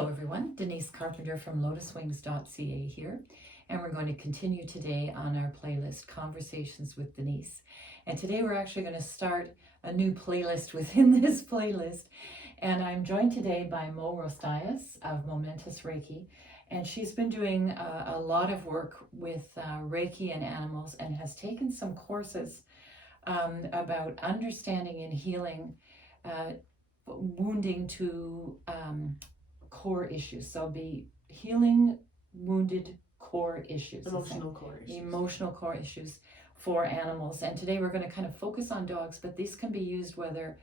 Hello everyone, Denise Carpenter from lotuswings.ca here, and we're going to continue today on our playlist, Conversations with Denise. And today we're actually going to start a new playlist within this playlist, and I'm joined today by Rosteius of Momentous Reiki, and she's been doing a lot of work with Reiki and animals and has taken some courses about understanding and healing wounding to core issues. So be healing wounded core issues. Emotional core issues. Emotional core issues for animals. And today we're going to kind of focus on dogs, but these can be used whether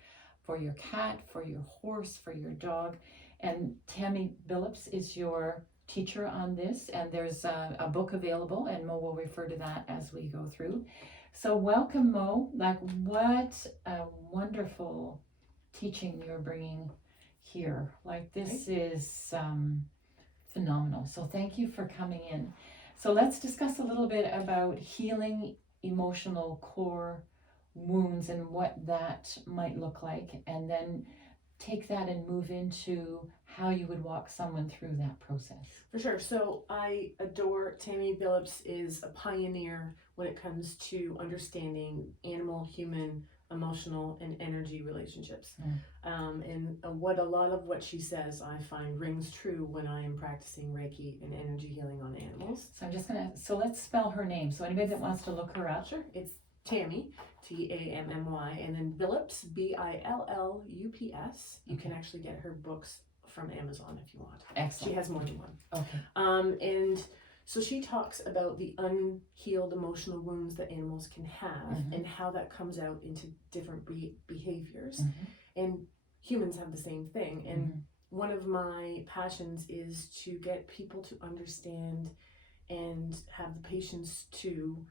for your cat, for your horse, for your dog. And Tammy Billups is your teacher on this, and there's a book available, and Mo will refer to that as we go through. So welcome, Mo. Like, what a wonderful teaching you're bringing here. Like, this is phenomenal. So thank you for coming in. So let's discuss a little bit about healing emotional core wounds and what that might look like, and then take that and move into how you would walk someone through that process. For sure. So I adore Tammy Billups, is a pioneer when it comes to understanding animal, human, emotional, and energy relationships. And what a lot of what she says I find rings true when I am practicing Reiki and energy healing on animals. So I'm just gonna, so let's spell her name. So anybody that wants to look her up. Sure. It's Tammy, Tammy, and then Billups, Billups. You can actually get her books from Amazon if you want. Excellent. She has more than one. Okay. And so she talks about the unhealed emotional wounds that animals can have, and how that comes out into different behaviors. And humans have the same thing. And one of my passions is to get people to understand and have the patience to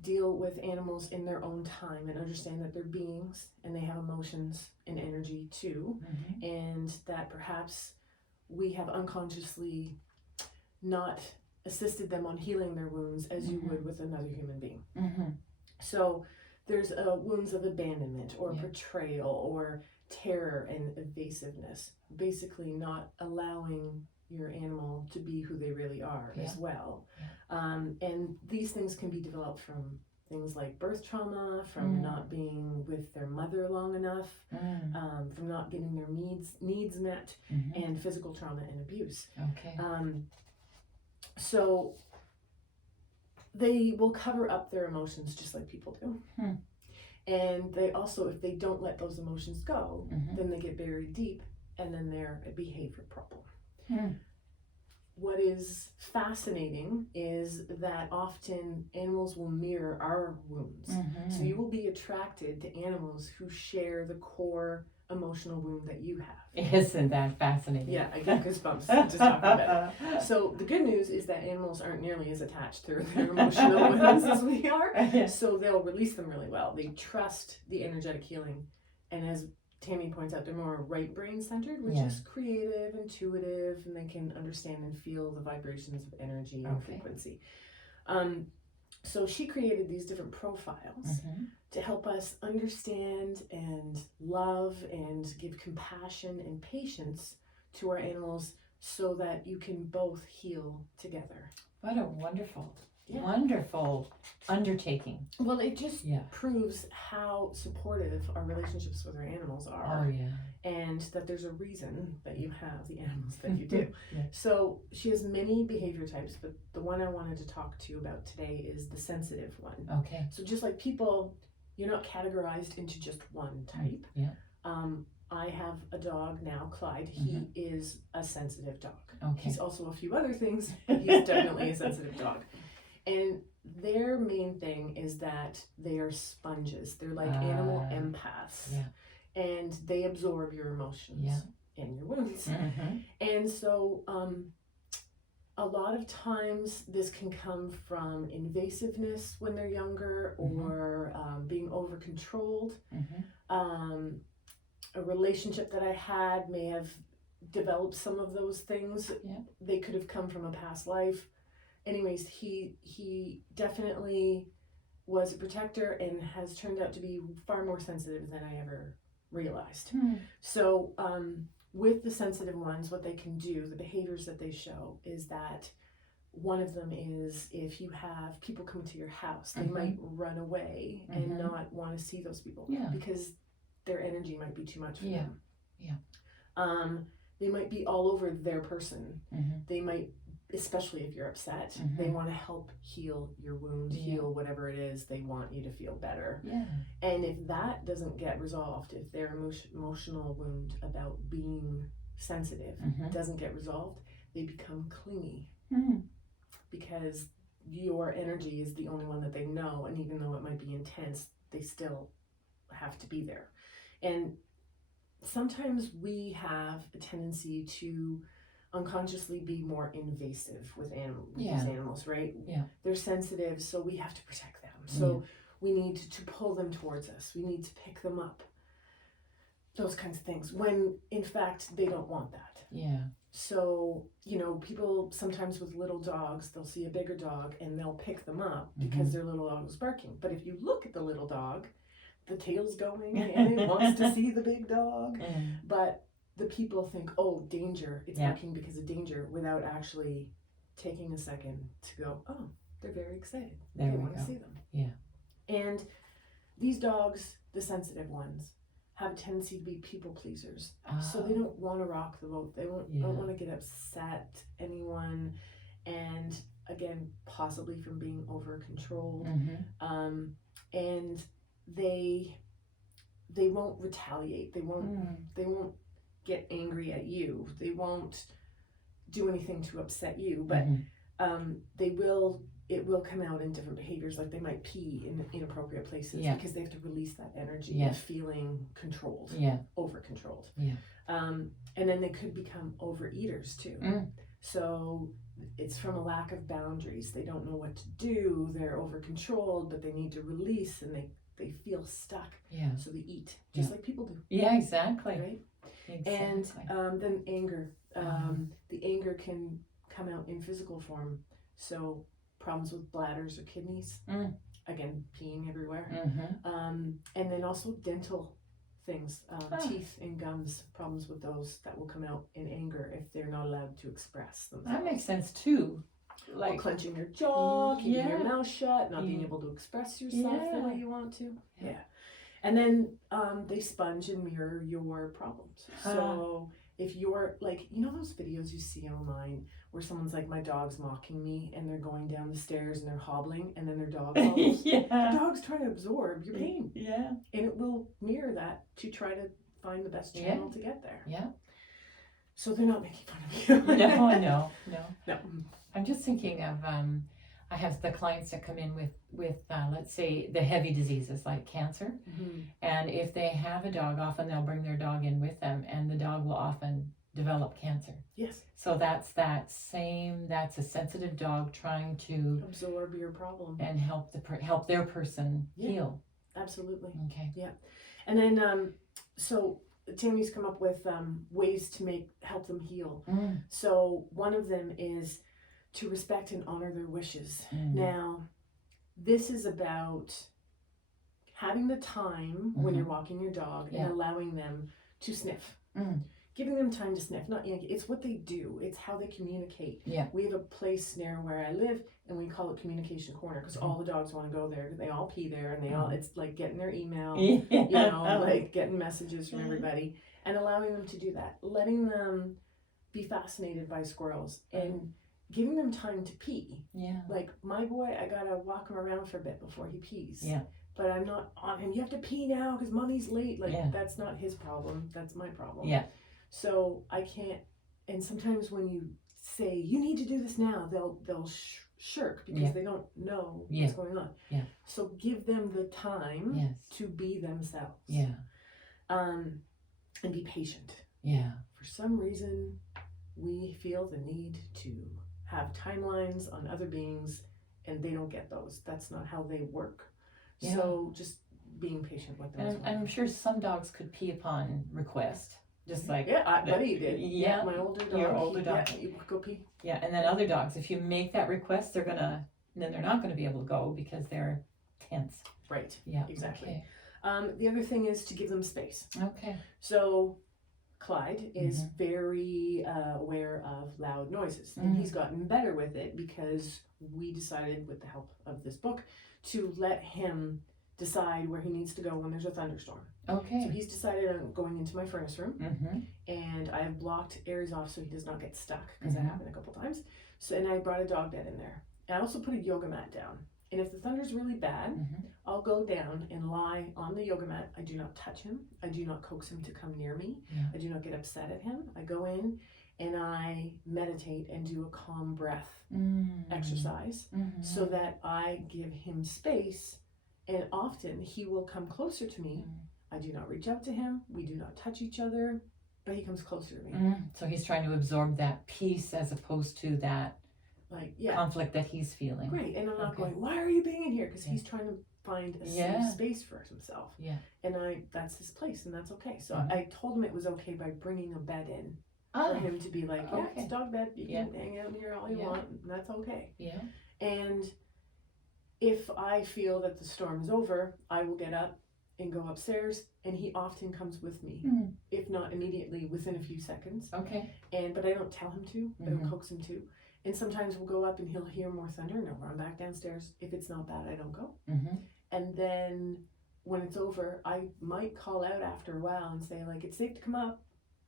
deal with animals in their own time and understand that they're beings and they have emotions and energy too, and that perhaps we have unconsciously not assisted them on healing their wounds as you would with another human being. So there's wounds of abandonment or betrayal or terror and evasiveness, basically not allowing your animal to be who they really are as well. And these things can be developed from things like birth trauma, from not being with their mother long enough, from not getting their needs met, and physical trauma and abuse. Okay. So they will cover up their emotions just like people do. And they also, if they don't let those emotions go, then they get buried deep, and then they're a behavior problem. What is fascinating is that often animals will mirror our wounds. So you will be attracted to animals who share the core emotional wound that you have. Isn't that fascinating? Yeah, I get goosebumps just talking about it. So the good news is that animals aren't nearly as attached to their emotional wounds as we are. So they'll release them really well. They trust the energetic healing. And as Tammy points out, they're more right brain centered, which is creative, intuitive, and they can understand and feel the vibrations of energy and frequency. So she created these different profiles to help us understand and love and give compassion and patience to our animals so that you can both heal together. What a wonderful undertaking. Well, it just proves how supportive our relationships with our animals are. Oh, yeah. And that there's a reason that you have the animals that you do. So she has many behavior types, but the one I wanted to talk to you about today is the sensitive one. Okay. So just like people, you're not categorized into just one type. I have a dog now, Clyde. He is a sensitive dog. He's also a few other things, but he's definitely a sensitive dog. And their main thing is that they are sponges. They're like animal empaths. And they absorb your emotions and your wounds. And so a lot of times this can come from invasiveness when they're younger, or being over-controlled. A relationship that I had may have developed some of those things. They could have come from a past life. Anyways, he definitely was a protector and has turned out to be far more sensitive than I ever realized. So with the sensitive ones, what they can do, the behaviors that they show is that one of them is if you have people come to your house, they might run away and not want to see those people because their energy might be too much for them. They might be all over their person. They might, especially if you're upset, they want to help heal your wound, heal whatever it is. They want you to feel better. And if that doesn't get resolved, if their emotional wound about being sensitive doesn't get resolved, they become clingy because your energy is the only one that they know. And even though it might be intense, they still have to be there. And sometimes we have a tendency to unconsciously be more invasive with these animals, right? They're sensitive, so we have to protect them. So we need to pull them towards us. We need to pick them up. Those kinds of things. When in fact they don't want that. So, people sometimes with little dogs, they'll see a bigger dog and they'll pick them up because their little dog is barking. But if you look at the little dog, the tail's going and it wants to see the big dog. But the people think, oh, danger, it's barking because of danger, without actually taking a second to go, oh, they're very excited. They want to see them. And these dogs, the sensitive ones, have a tendency to be people pleasers. So they don't want to rock the boat. They don't want to get upset anyone. And again, possibly from being over controlled. And they won't retaliate. They won't get angry at you. They won't do anything to upset you, but it will come out in different behaviors. Like they might pee in inappropriate places because they have to release that energy of feeling controlled, over controlled. And then they could become overeaters too. So it's from a lack of boundaries. They don't know what to do. They're over controlled, but they need to release, and they feel stuck. So they eat just like people do. Exactly. Right? And then anger. The anger can come out in physical form. So problems with bladders or kidneys. Again, peeing everywhere. And then also dental things, teeth and gums, problems with those that will come out in anger if they're not allowed to express themselves. That makes sense too. Like clenching your jaw, keeping your mouth shut, not being able to express yourself the way you want to. And then they sponge and mirror your problems. So if you're like, those videos you see online where someone's like, my dog's mocking me, and they're going down the stairs and they're hobbling, and then their dog hobbles. The dog's trying to absorb your pain. And it will mirror that to try to find the best channel to get there. So they're not making fun of you. No. I'm just thinking of, I have the clients that come in with let's say, the heavy diseases like cancer. And if they have a dog, often they'll bring their dog in with them, and the dog will often develop cancer. So that's a sensitive dog trying to absorb your problem and help their person heal. Absolutely. Okay. And then so Tammy's come up with ways to help them heal. So one of them is to respect and honor their wishes. Now, this is about having the time when you're walking your dog and allowing them to sniff. Giving them time to sniff. It's what they do. It's how they communicate. We have a place near where I live, and we call it Communication Corner, because all the dogs want to go there. They all pee there, and it's like getting their email, like getting messages from everybody, and allowing them to do that. Letting them be fascinated by squirrels, and giving them time to pee. Like my boy, I gotta walk him around for a bit before he pees. But I'm not on him. You have to pee now because mommy's late. That's not his problem. That's my problem. So I can't. And sometimes when you say you need to do this now, they'll shirk because they don't know what's going on. So give them the time to be themselves. And be patient. For some reason, we feel the need to have timelines on other beings, and they don't get those. That's not how they work. So just being patient with them. And I'm sure some dogs could pee upon request. Just like Buddy did. My older dog. Your older dog. You go pee. And then other dogs, if you make that request, they're not gonna be able to go because they're tense. Right. Exactly. Okay. The other thing is to give them space. Okay. So Clyde is very aware of loud noises, and he's gotten better with it because we decided, with the help of this book, to let him decide where he needs to go when there's a thunderstorm. Okay. So he's decided on going into my furnace room, and I have blocked areas off so he does not get stuck, because that happened a couple times. So, and I brought a dog bed in there. And I also put a yoga mat down. And if the thunder's really bad, I'll go down and lie on the yoga mat. I do not touch him. I do not coax him to come near me. Yeah. I do not get upset at him. I go in and I meditate and do a calm breath exercise so that I give him space, and often he will come closer to me. I do not reach out to him. We do not touch each other, but he comes closer to me. So he's trying to absorb that peace as opposed to that conflict that he's feeling. Right, and I'm not going, why are you being in here? Because he's trying to find a safe space for himself. Yeah. And that's his place, and that's okay. So I told him it was okay by bringing a bed in for him to be like, it's dog bed. You can hang out in here all you want, and that's okay. Yeah. And if I feel that the storm is over, I will get up and go upstairs, and he often comes with me, if not immediately, within a few seconds. Okay. But I don't tell him to. I don't coax him to. And sometimes we'll go up and he'll hear more thunder and I'll run back downstairs. If it's not bad, I don't go. And then when it's over, I might call out after a while and say, like, it's safe to come up.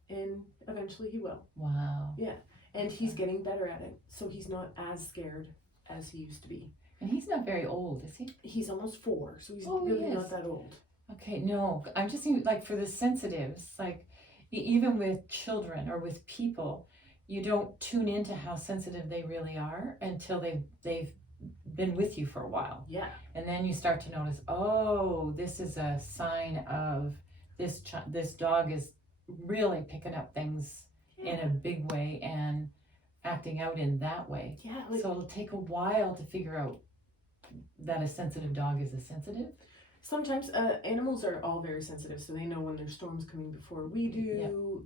And eventually he will. Wow. Yeah. And he's getting better at it. So he's not as scared as he used to be. And he's not very old, is he? He's almost 4. So he's really not that old. Okay, no. I'm just thinking, like, for the sensitives, like, even with children or with people, you don't tune into how sensitive they really are until they've been with you for a while. Yeah. And then you start to notice, oh, this is a sign of this dog is really picking up things in a big way and acting out in that way. Yeah. So it'll take a while to figure out that a sensitive dog is a sensitive. Sometimes animals are all very sensitive, so they know when there's storms coming before we do.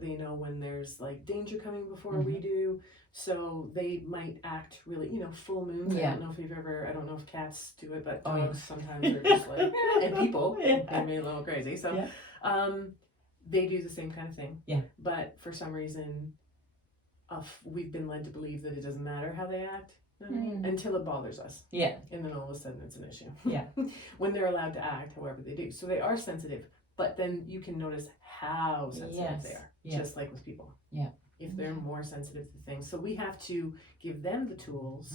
They know when there's like danger coming before we do. So they might act really, full moons. I don't know if cats do it, but dogs sometimes are just like, and people, they're a little crazy. So they do the same kind of thing. Yeah. But for some reason, we've been led to believe that it doesn't matter how they act. Until it bothers us. Yeah. And then all of a sudden it's an issue. Yeah. When they're allowed to act however they do. So they are sensitive, but then you can notice how sensitive they are. Just like with people. Yeah. If they're more sensitive to things. So we have to give them the tools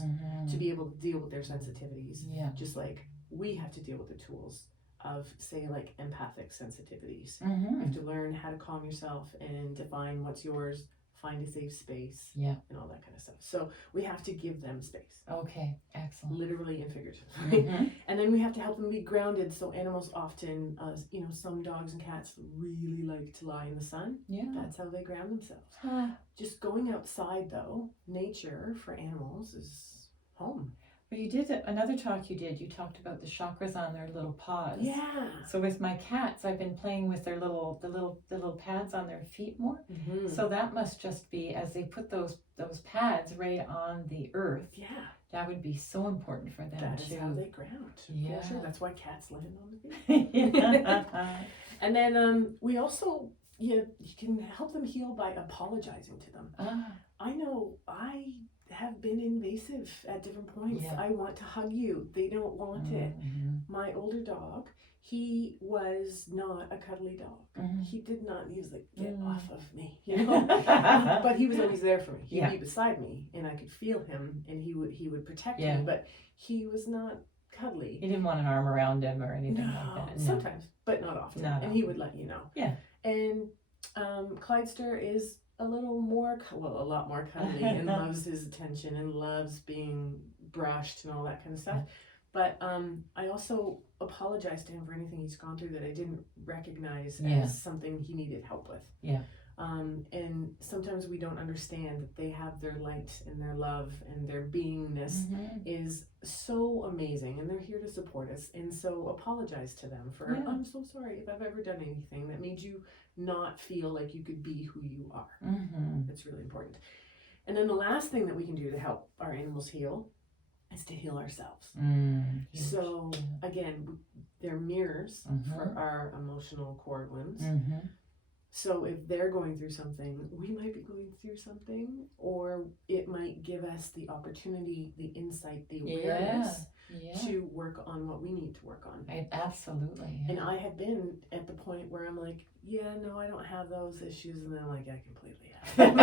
to be able to deal with their sensitivities. Yeah. Just like we have to deal with the tools of, say, like empathic sensitivities. You have to learn how to calm yourself and define what's yours, find a safe space, and all that kind of stuff. So we have to give them space. Okay, excellent. Literally and figuratively. And then we have to help them be grounded. So animals often, some dogs and cats really like to lie in the sun. Yeah. That's how they ground themselves. Just going outside, though, nature for animals is home. But you did another talk you talked about the chakras on their little paws. Yeah. So with my cats, I've been playing with their little pads on their feet more. So that must just be, as they put those pads right on the earth. Yeah. That would be so important for them too. That is how they ground. Yeah. For sure. That's why cats land on the feet. And then we also, you can help them heal by apologizing to them. I know I have been invasive at different points. I want to hug you. They don't want it. My older dog, he was not a cuddly dog. He did not. He was like, get off of me, but he was always there for me. He'd be beside me, and I could feel him, and he would protect me. But he was not cuddly. You didn't want an arm around him or anything like that. No. Sometimes, but not often. And he would let you know. Yeah. And Clydester is a lot more cuddly and loves his attention and loves being brushed and all that kind of stuff. But I also apologize to him for anything he's gone through that I didn't recognize as something he needed help with. Yeah. And sometimes we don't understand that they have their light and their love and their beingness is so amazing, and they're here to support us. And so apologize to them for, I'm so sorry if I've ever done anything that made you not feel like you could be who you are. It's really important. And then the last thing that we can do to help our animals heal is to heal ourselves. So again, they're mirrors for our emotional cord wounds. So if they're going through something, we might be going through something, or it might give us the opportunity, the insight, the awareness to work on what we need to work on. Absolutely. Yeah. And I have been at the point where I'm like, yeah, no, I don't have those issues, and then I'm like, I completely have them.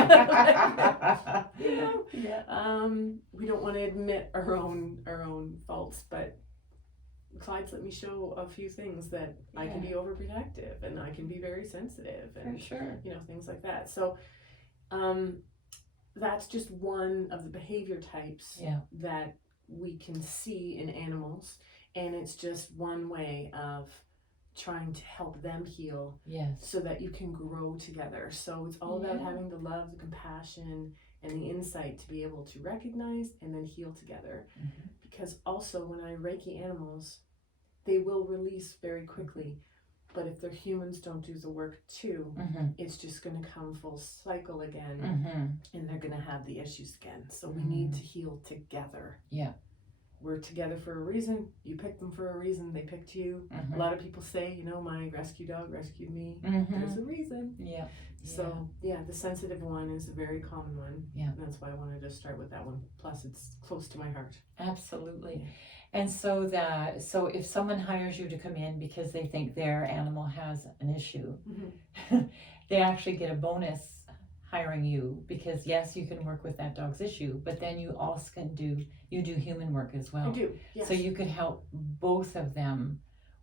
You know? Yeah. We don't want to admit our own faults, but Clyde's let me show a few things that I can be overprotective, and I can be very sensitive, and for sure, you know, things like that. So that's just one of the behavior types that we can see in animals, and it's just one way of trying to help them heal, so that you can grow together. So it's all about having the love, the compassion, and the insight to be able to recognize and then heal together. Because also when I Reiki animals, they will release very quickly, but if their humans don't do the work too, it's just going to come full cycle again, and they're going to have the issues again. So we need to heal together. We're together for a reason. You picked them for a reason. They picked you. A lot of people say, you know, my rescue dog rescued me. There's a reason. So the sensitive one is a very common one. That's why I wanted to start with that one. Plus it's close to my heart. Absolutely. And so if someone hires you to come in because they think their animal has an issue, they actually get a bonus hiring you, because yes, you can work with that dog's issue, but then you also can do human work as well. I do, yes. So you could help both of them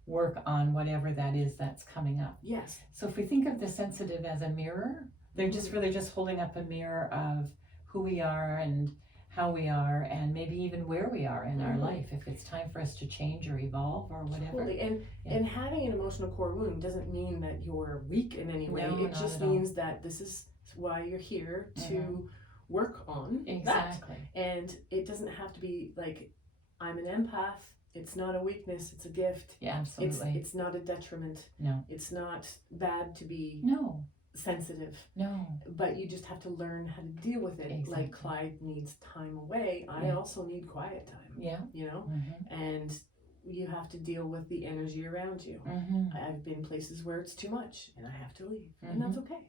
work on whatever that is that's coming up. Yes. So if we think of the sensitive as a mirror, they're just really just holding up a mirror of who we are and how we are, and maybe even where we are in our life, if it's time for us to change or evolve or whatever. Totally. And having an emotional core wound doesn't mean that you're weak in any way. No, it just means that this is why you're here to work on that. And it doesn't have to be like, I'm an empath. It's not a weakness, it's a gift. Absolutely. It's not a detriment. No. It's not bad to be sensitive. No. But you just have to learn how to deal with it. Like Clyde needs time away. I also need quiet time. You know? And you have to deal with the energy around you. I've been places where it's too much and I have to leave. And that's okay.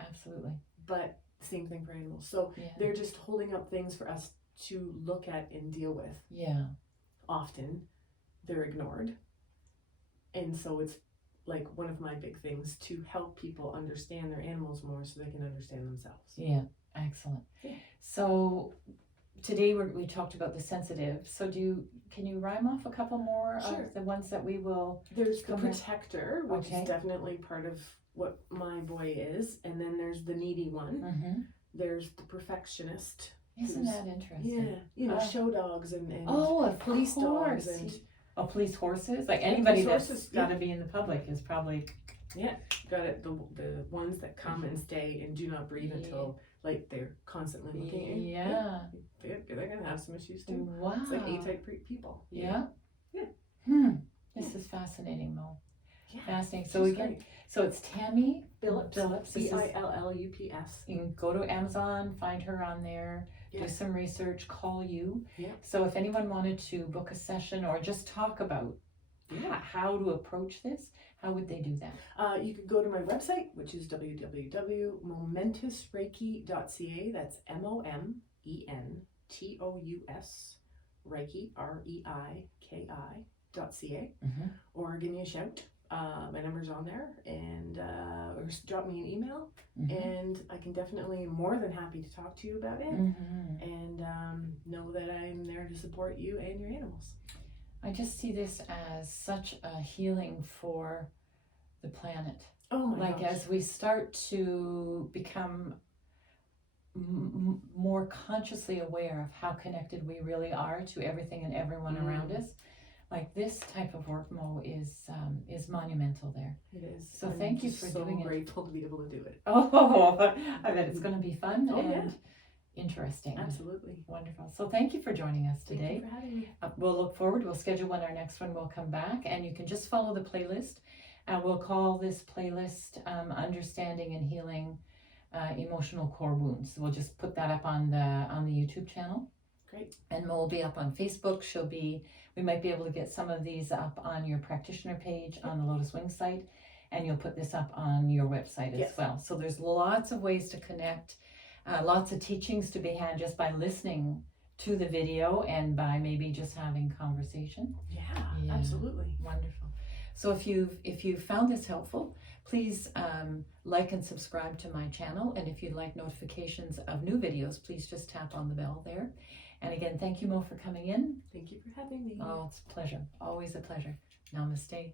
Absolutely. But same thing for animals. So they're just holding up things for us to look at and deal with. Often they're ignored. And so it's like one of my big things to help people understand their animals more so they can understand themselves. Excellent. So today we talked about the sensitive. So can you rhyme off a couple more of the ones that we will? There's the protector, which is definitely part of what my boy is, and then there's the needy one. There's the perfectionist. Isn't that interesting? You know, show dogs and police dogs and police horses. Like anybody that's got to be in the public is probably got it. The ones that come and stay and do not breathe until like they're constantly looking at you. They're gonna have some issues too. Wow. It's like A-type people. This is fascinating, Mo. Fascinating. So so it's Tammy Billups. Billups. You can go to Amazon, find her on there, do some research, call you. So if anyone wanted to book a session or just talk about how to approach this, how would they do that? You could go to my website, which is www.momentusreiki.ca. That's MOMENTOUS Reiki REIKI.ca. Or give me a shout. My number's on there, and or drop me an email, and I can definitely more than happy to talk to you about it, and know that I'm there to support you and your animals. I just see this as such a healing for the planet. Oh my gosh. As we start to become more consciously aware of how connected we really are to everything and everyone around us. Like this type of work, Mo, is monumental there. It is. So thank you for doing it. So grateful to be able to do it. Oh, I bet it's going to be fun and interesting. Absolutely. Wonderful. So thank you for joining us today. Thank you for having me. We'll look forward. We'll schedule when our next one will come back, and you can just follow the playlist. We'll call this playlist Understanding and Healing Emotional Core Wounds. We'll just put that up on the YouTube channel. Great. And Mo will be up on Facebook. We might be able to get some of these up on your practitioner page on the Lotus Wings site. and you'll put this up on your website as Yes. well. So there's lots of ways to connect, lots of teachings to be had just by listening to the video and by maybe just having conversation. Yeah, absolutely. Wonderful. So if you found this helpful, please like and subscribe to my channel. And if you'd like notifications of new videos, please just tap on the bell there. And again, thank you, Mo, for coming in. Thank you for having me. Oh, it's a pleasure. Always a pleasure. Namaste.